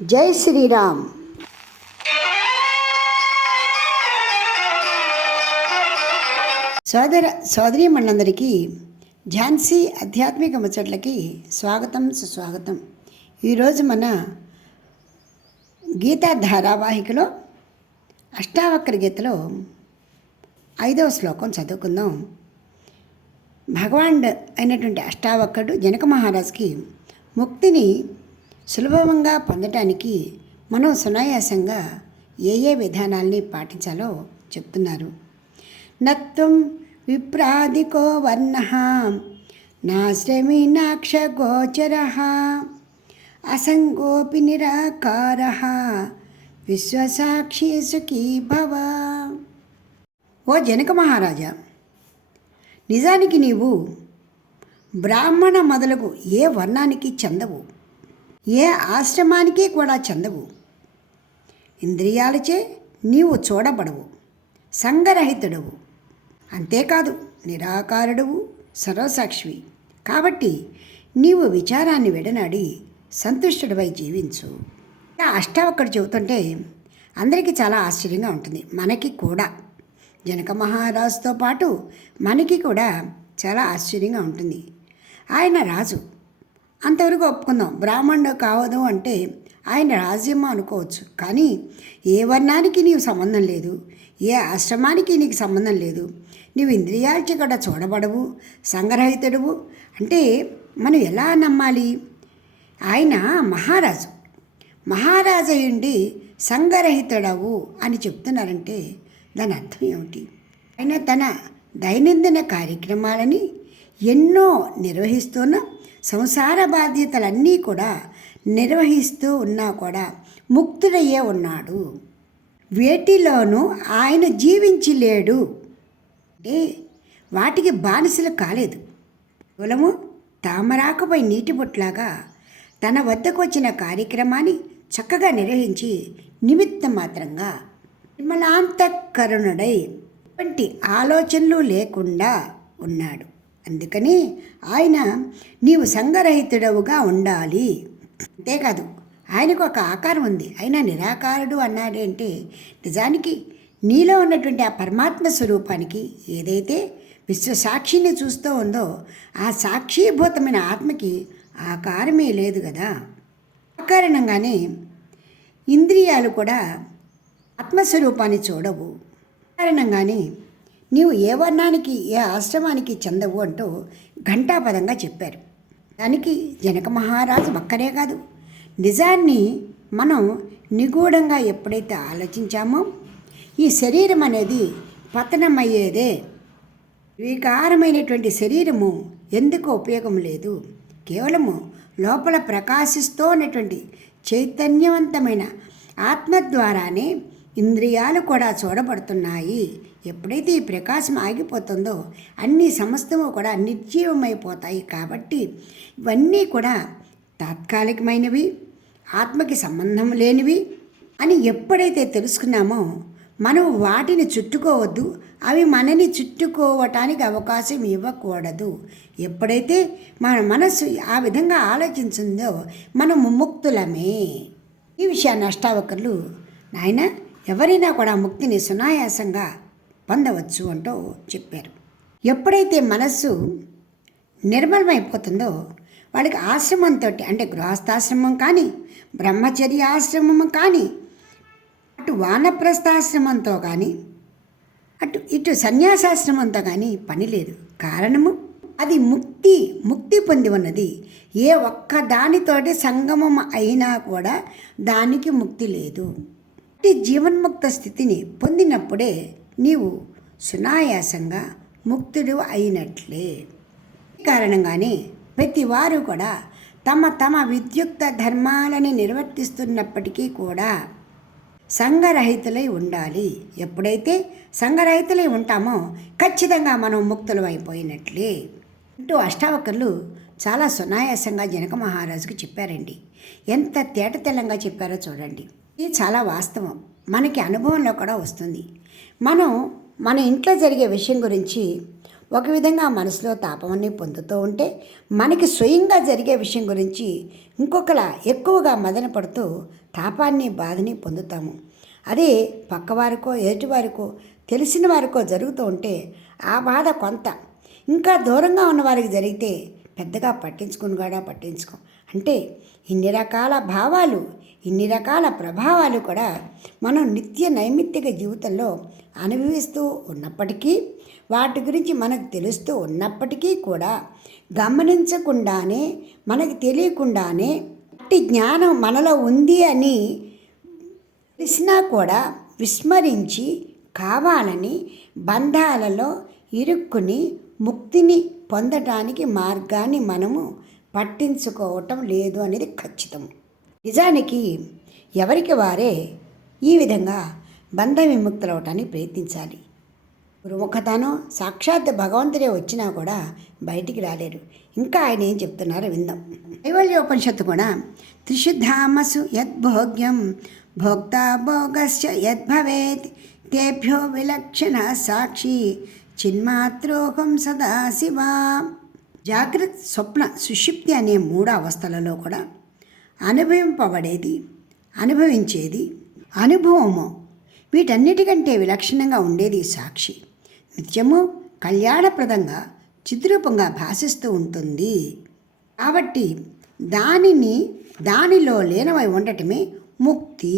జై శ్రీరామ్. సోదరీమణులందరికీ ఝాన్సీ ఆధ్యాత్మిక ముచ్చట్లకి స్వాగతం, సుస్వాగతం. ఈరోజు మన గీతా ధారావాహికలో అష్టావక్ర గీతలో 5వ శ్లోకం చదువుకుందాం. భగవానుడు అయినటువంటి అష్టావక్రుడు జనక మహారాజుకి ముక్తిని సులభంగా పొందటానికి మనం సునాయాసంగా ఏ విధానాల్ని పాటించాలో చెప్తున్నారు. నత్వం విప్రాదికో వర్ణ నాశ్రమినాక్ష గోచర అసంగోపి నిరాకార విశ్వసాక్షి సుఖీ భవ. ఓ జనక మహారాజా, నిజానికి నీవు బ్రాహ్మణ మొదలగు ఏ వర్ణానికి చెందవు, ఏ ఆశ్రమానికి కూడా చెందవు. ఇంద్రియాలచే నీవు చూడబడవు, సంగరహితుడవు, అంతేకాదు నిరాకారుడవు, సర్వసాక్షివి. కాబట్టి నీవు విచారాన్ని విడనాడి సంతుష్టుడివై జీవించు. అష్టావక్రుడు చెబుతుంటే అందరికీ చాలా ఆశ్చర్యంగా ఉంటుంది. మనకి కూడా, జనక మహారాజుతో పాటు మనకి కూడా చాలా ఆశ్చర్యంగా ఉంటుంది. ఆయన రాజు, అంతవరకు ఒప్పుకుందాం. బ్రాహ్మణుడు కావదు అంటే ఆయన రాజ్యమో అనుకోవచ్చు. కానీ ఏ వర్ణానికి నీవు సంబంధం లేదు, ఏ ఆశ్రమానికి నీకు సంబంధం లేదు, నీవు ఇంద్రియాలచే కూడా చూడబడవు, సంగ్రహితుడువు అంటే మనం ఎలా నమ్మాలి? ఆయన మహారాజు, మహారాజు అయ్యుండి సంగరహితుడవు అని చెప్తున్నారంటే దాని అర్థం ఏమిటి? ఆయన తన దైనందిన కార్యక్రమాలని ఎన్నో నిర్వహిస్తున్న సంసార బాధ్యతలన్నీ కూడా నిర్వహిస్తూ ఉన్నా కూడా ముక్తుడయ్యే ఉన్నాడు. వేటిలోనూ ఆయన జీవించి లేడు అంటే వాటికి బానిసలు కాలేదు. కేవలము తామరాకుపై నీటి బొట్లాగా తన వద్దకు వచ్చిన కార్యక్రమాన్ని చక్కగా నిర్వహించి నిమిత్త మాత్రంగా నిర్మలాంతఃకరుణుడై ఎటువంటి ఆలోచనలు లేకుండా ఉన్నాడు. అందుకని ఆయన నీవు సంగరహితుడవుగా ఉండాలి. అంతేకాదు ఆయనకు ఒక ఆకారం ఉంది, ఆయన నిరాకారుడు అన్నాడంటే నిజానికి నీలో ఉన్నటువంటి ఆ పరమాత్మ స్వరూపానికి ఏదైతే విశ్వసాక్షిని చూస్తూ ఉందో ఆ సాక్షీభూతమైన ఆత్మకి ఆకారమే లేదు కదా. ఆ కారణంగానే ఇంద్రియాలు కూడా ఆత్మస్వరూపాన్ని చూడవు. కారణంగానే నీవు ఏ వర్ణానికి ఏ ఆశ్రమానికి చెందవు అంటూ ఘంటాపదంగా చెప్పారు. దానికి జనక మహారాజు ఒక్కరే కాదు, నిజాన్ని మనం నిగూఢంగా ఎప్పుడైతే ఆలోచించామో ఈ శరీరం అనేది పతనమయ్యేదే. వికారమైనటువంటి శరీరము ఎందుకు ఉపయోగం లేదు, కేవలము లోపల ప్రకాశిస్తూ ఉన్నటువంటి చైతన్యవంతమైన ఆత్మ ద్వారానే ఇంద్రియాలు కూడా చూడబడుతున్నాయి. ఎప్పుడైతే ఈ ప్రకాశం ఆగిపోతుందో అన్ని సమస్తము కూడా నిర్జీవమైపోతాయి. కాబట్టి ఇవన్నీ కూడా తాత్కాలికమైనవి, ఆత్మకి సంబంధం లేనివి అని ఎప్పుడైతే తెలుసుకున్నామో మనం వాటిని చుట్టుకోవద్దు, అవి మనని చుట్టుకోవటానికి అవకాశం ఇవ్వకూడదు. ఎప్పుడైతే మన మనస్సు ఆ విధంగా ఆలోచించిందో మనం ముక్తులమే. ఈ విషయాన్ని అష్టావక్రులు నాయన ఎవరైనా కూడా ముక్తిని సునాయాసంగా పొందవచ్చు అంటూ చెప్పారు. ఎప్పుడైతే మనస్సు నిర్మలమైపోతుందో వాళ్ళకి ఆశ్రమంతో అంటే గృహస్థాశ్రమం కానీ, బ్రహ్మచర్య ఆశ్రమం కానీ, అటు వానప్రస్థాశ్రమంతో కానీ, ఇటు సన్యాసాశ్రమంతో కానీ పని లేదు. కారణము అది ముక్తి పొంది ఉన్నది. ఏ ఒక్క దానితోటి సంగమం అయినా కూడా దానికి ముక్తి లేదు. జీవన్ముక్త స్థితిని పొందినప్పుడే నీవు సునాయాసంగా ముక్తుడు అయినట్లే. ఈ కారణంగానే ప్రతి వారు కూడా తమ విద్యుక్త ధర్మాలని నిర్వర్తిస్తున్నప్పటికీ కూడా సంగరహితులై ఉండాలి. ఎప్పుడైతే సంగరహితులై ఉంటామో ఖచ్చితంగా మనం ముక్తులు అయిపోయినట్లే అంటూ అష్టావక్రులు చాలా సునాయాసంగా జనక మహారాజుకు చెప్పారండి. ఎంత తేటతెల్లంగా చెప్పారో చూడండి. ఇది చాలా వాస్తవం, మనకి అనుభవంలో కూడా వస్తుంది. మనం మన ఇంట్లో జరిగే విషయం గురించి ఒక విధంగా మనసులో తాపమని పొందుతూ ఉంటే మనకి స్వయంగా జరిగే విషయం గురించి ఇంకొకలా ఎక్కువగా మదన పడుతూ తాపాన్ని బాధని పొందుతాము. అదే పక్కవారికో ఎదుటివారికో తెలిసిన వారికో జరుగుతూ ఉంటే ఆ బాధ కొంత, ఇంకా దూరంగా ఉన్న వారికి జరిగితే పెద్దగా పట్టించుకో. అంటే ఇన్ని రకాల భావాలు, ఇన్ని రకాల ప్రభావాలు కూడా మనం నిత్య నైమిత్తిక జీవితంలో అనుభవిస్తూ ఉన్నప్పటికీ, వాటి గురించి మనకు తెలుస్తూ ఉన్నప్పటికీ కూడా గమనించకుండానే, మనకు తెలియకుండానే అట్టి జ్ఞానం మనలో ఉంది అని తెలిసినా కూడా విస్మరించి కావాలని బంధాలలో ఇరుక్కుని ముక్తిని పొందటానికి మార్గాన్ని మనము పట్టించుకోవటం లేదు అనేది ఖచ్చితం. నిజానికి ఎవరికి వారే ఈ విధంగా బంధ విముక్తులవటానికి ప్రయత్నించాలి. గురుముఖతను సాక్షాత్ భగవంతుడే వచ్చినా కూడా బయటికి రాలేరు. ఇంకా ఆయన ఏం చెప్తున్నారో విందాం. కైవల్యోపనిషత్తు కూడా త్రిశుద్ధామసు యద్భోగ్యం భోక్తా భోగశ్చ యద్భవేత్ తేభ్యో విలక్షణ సాక్షి చిన్మాత్రోహం సదాశివ. జాగ్రత్త, స్వప్న, సుషుప్తి అనే 3 అవస్థలలో కూడా అనుభవించేది అనుభవము. వీటన్నిటికంటే విలక్షణంగా ఉండేది సాక్షి. నిత్యము కళ్యాణప్రదంగా చిద్రూపంగా భాషిస్తూ ఉంటుంది. కాబట్టి దానిలో లీనమై ఉండటమే ముక్తి.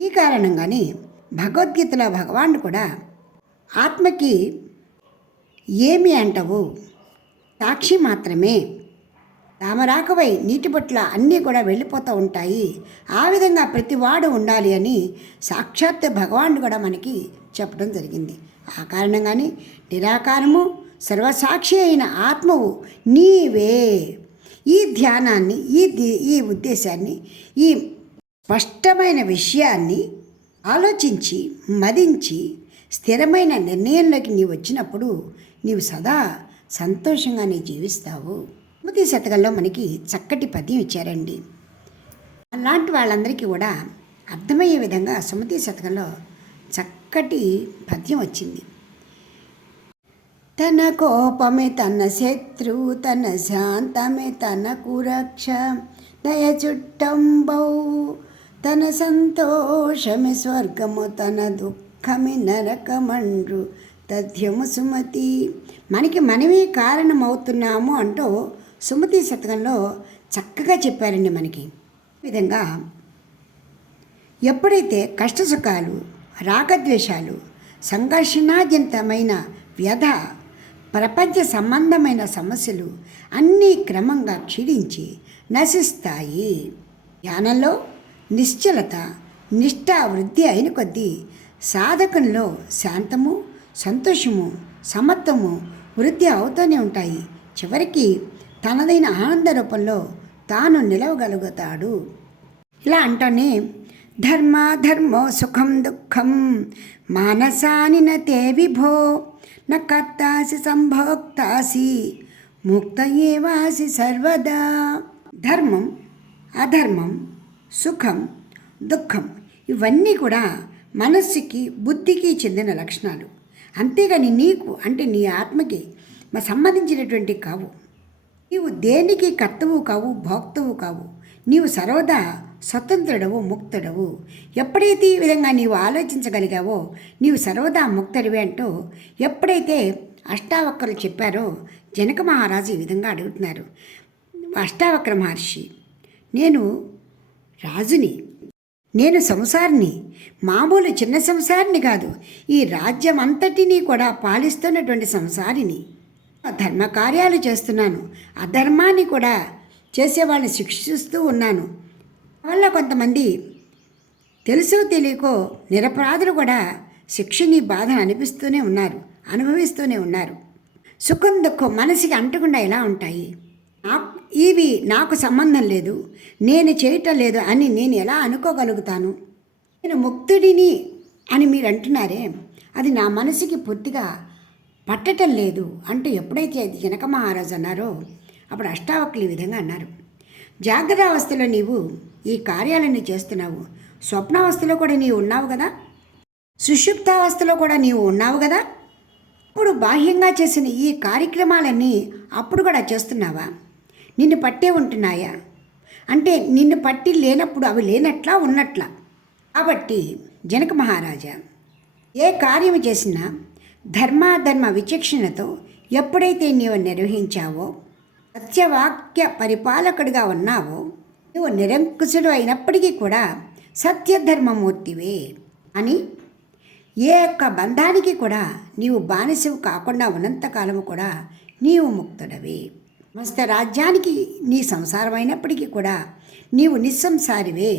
ఈ కారణంగానే భగవద్గీతలో భగవానుడు కూడా ఆత్మకి ఏమి అంటవు, సాక్షి మాత్రమే, తామరాకవై నీటి పట్ల అన్నీ కూడా వెళ్ళిపోతూ ఉంటాయి, ఆ విధంగా ప్రతివాడు ఉండాలి అని సాక్షాత్ భగవానుడు కూడా మనకి చెప్పడం జరిగింది. ఆ కారణంగానే నిరాకారము సర్వసాక్షి అయిన ఆత్మవు నీవే. ఈ ధ్యానాన్ని, ఈ ఉద్దేశాన్ని, ఈ స్పష్టమైన విషయాన్ని ఆలోచించి మదించి స్థిరమైన నిర్ణయంలోకి నీవు వచ్చినప్పుడు నీవు సదా సంతోషంగానే జీవిస్తావు. సుమతి శతకంలో మనకి చక్కటి పద్యం ఇచ్చారండి. అలాంటి వాళ్ళందరికీ కూడా అర్థమయ్యే విధంగా సుమతి శతకంలో చక్కటి పద్యం వచ్చింది. తన కోపమే తన శత్రు, తన శాంతమే తనకు రక్ష, దయ చుట్టంబౌ తన సంతోషమే స్వర్గము, తన దుఃఖమే నరకమండ్రు తథ్యము సుమతి. మనమే కారణమవుతున్నాము అంటూ సుమతి శతకంలో చక్కగా చెప్పారండి మనకి. ఈ విధంగా ఎప్పుడైతే కష్టసుఖాలు, రాగద్వేషాలు, సంఘర్షణాజనితమైన వ్యధ, ప్రపంచ సంబంధమైన సమస్యలు అన్నీ క్రమంగా క్షీణించి నశిస్తాయి. ధ్యానంలో నిశ్చలత, నిష్ఠ వృద్ధి అయిన కొద్దీ సాధకంలో శాంతము, సంతోషము, సమత్వము వృద్ధి అవుతూనే ఉంటాయి. చివరికి తనదైన ఆనంద రూపంలో తాను నిలవగలుగుతాడు. ఇలా అంటూనే ధర్మో సుఖం దుఃఖం మానసాని నతే విభో న కర్తాసి సంభోక్తాసి ముక్త ఏవాసి సర్వదా. ధర్మం, అధర్మం, సుఖం, దుఃఖం ఇవన్నీ కూడా మనస్సుకి, బుద్ధికి చెందిన లక్షణాలు. అంతేగాని నీకు అంటే నీ ఆత్మకి సంబంధించినటువంటి కావు. నీవు దేనికి కర్తవు కావు, భోక్తవు కావు. నీవు సర్వదా స్వతంత్రుడవు, ముక్తుడవు. ఎప్పుడైతే ఈ విధంగా నీవు ఆలోచించగలిగావో నీవు సర్వదా ముక్తుడివే అంటూ ఎప్పుడైతే అష్టావక్రులు చెప్పారో జనక మహారాజు ఈ విధంగా అడుగుతున్నారు. అష్టావక్ర మహర్షి, నేను రాజుని, నేను సంసారిని, మామూలు చిన్న సంసారిని కాదు, ఈ రాజ్యం అంతటినీ కూడా పాలిస్తున్నటువంటి సంసారిని. ధర్మ కార్యాలు చేస్తున్నాను, అధర్మాన్ని కూడా చేసేవాళ్ళని శిక్షిస్తూ ఉన్నాను. వల్ల కొంతమంది తెలుసో తెలియకో నిరపరాధులు కూడా శిక్షని బాధ అనుభవిస్తూనే ఉన్నారు. సుఖం దుఃఖం మనసుకి అంటకుండా ఎలా ఉంటాయి? ఇవి నాకు సంబంధం లేదు, నేను చేయటం లేదు అని నేను ఎలా అనుకోగలుగుతాను? నేను ముక్తుడిని అని మీరు అంటున్నారే, అది నా మనసుకి పూర్తిగా పట్టటం లేదు అంటూ ఎప్పుడైతే జనక మహారాజు అన్నారో అప్పుడు అష్టావక్రులు ఈ విధంగా అన్నారు. జాగ్రత్త అవస్థలో నీవు ఈ కార్యాలన్నీ చేస్తున్నావు, స్వప్నావస్థలో కూడా నీవు ఉన్నావు కదా, సుషుప్తావస్థలో కూడా నీవు ఉన్నావు కదా. ఇప్పుడు బాహ్యంగా చేసిన ఈ కార్యక్రమాలన్నీ అప్పుడు కూడా చేస్తున్నావా? నిన్ను పట్టే ఉంటున్నాయా? అంటే నిన్ను పట్టి లేనప్పుడు అవి లేనట్లా ఉన్నట్లా. కాబట్టి జనక మహారాజా, ఏ కార్యము చేసినా ధర్మాధర్మ విచక్షణతో ఎప్పుడైతే నీవు నిర్వహించావో, సత్యవాక్య పరిపాలకుడిగా ఉన్నావో, నువ్వు నిరంకుశుడు అయినప్పటికీ కూడా సత్యధర్మమూర్తివే అని ఏ ఒక్క బంధానికి కూడా నీవు బానిసవు కాకుండా ఉన్నంతకాలము కూడా నీవు ముక్తుడవి. సమస్త రాజ్యానికి నీ సంసారం అయినప్పటికీ కూడా నీవు నిస్సంసారివే.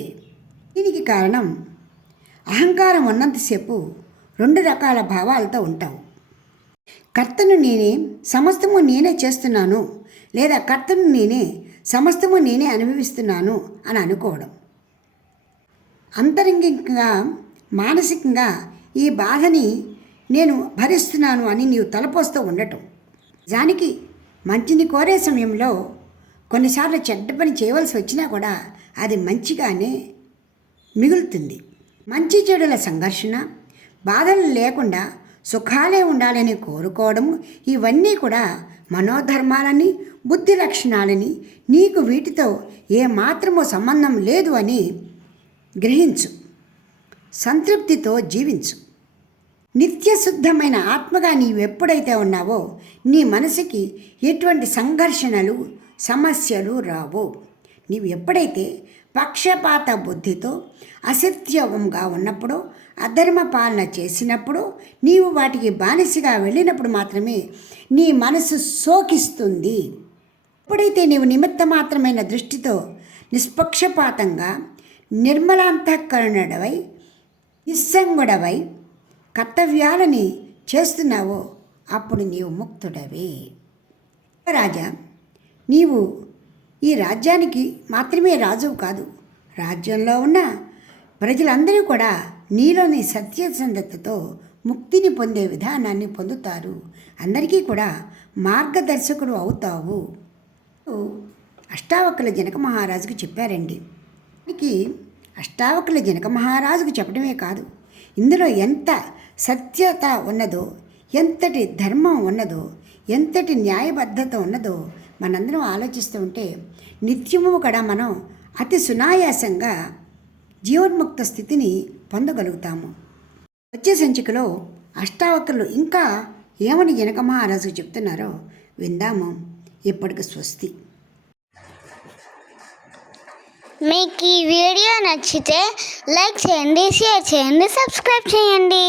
దీనికి కారణం అహంకారం ఉన్నంతసేపు రెండు రకాల భావాలతో ఉంటావు. కర్తను నేనే, సమస్తము నేనే చేస్తున్నాను, లేదా కర్తను నేనే, సమస్తము నేనే అనుభవిస్తున్నాను అని అనుకోవడం. అంతరంగికంగా మానసికంగా ఈ బాధని నేను భరిస్తున్నాను అని నీవు తలపోస్తూ ఉండటం. నిజానికి మంచిని కోరే సమయంలో కొన్నిసార్లు చెడ్డ పని చేయవలసి వచ్చినా కూడా అది మంచిగానే మిగులుతుంది. మంచి చెడుల సంఘర్షణ, బాధలు లేకుండా సుఖాలే ఉండాలని కోరుకోవడం, ఇవన్నీ కూడా మనోధర్మాలని, బుద్ధి లక్షణాలని, నీకు వీటితో ఏమాత్రమో సంబంధం లేదు అని గ్రహించు. సంతృప్తితో జీవించు. నిత్యశుద్ధమైన ఆత్మగా నీవు ఎప్పుడైతే ఉన్నావో నీ మనసుకి ఎటువంటి సంఘర్షణలు, సమస్యలు రావు. నీవు ఎప్పుడైతే పక్షపాత బుద్ధితో అసత్యంగా ఉన్నప్పుడు, అధర్మ పాలన చేసినప్పుడు, నీవు వాటికి బానిసగా వెళ్ళినప్పుడు మాత్రమే నీ మనసు శోకిస్తుంది. ఎప్పుడైతే నీవు నిమిత్త మాత్రమైన దృష్టితో నిష్పక్షపాతంగా నిర్మలాంతఃకరణుడవై నిస్సంగుడవై కర్తవ్యాలని చేస్తున్నావో అప్పుడు నీవు ముక్తుడవే. రాజా, నీవు ఈ రాజ్యానికి మాత్రమే రాజువు కాదు, రాజ్యంలో ఉన్న ప్రజలందరూ కూడా నీలోని సత్యసంధతతో ముక్తిని పొందే విధానాన్ని పొందుతారు. అందరికీ కూడా మార్గదర్శకుడు అవుతావు. అష్టావక్రుల జనక మహారాజుకు చెప్పారండి. దానికి అష్టావక్రుల జనక మహారాజుకు చెప్పడమే కాదు, ఇందులో ఎంత సత్యత ఉన్నదో, ఎంతటి ధర్మం ఉన్నదో, ఎంతటి న్యాయబద్ధత ఉన్నదో మనందరం ఆలోచిస్తూ ఉంటే నిత్యము కూడా మనం అతి సునాయాసంగా జీవన్ముక్త స్థితిని పొందగలుగుతాము. వచ్చే సంచికలో అష్టావక్రులు ఇంకా ఏమని జనక మహారాజుకు చెప్తున్నారో విందాము. ఇప్పటికి స్వస్తి. మీకు ఈ వీడియో నచ్చితే లైక్ చేయండి, షేర్ చేయండి, సబ్స్క్రైబ్ చేయండి.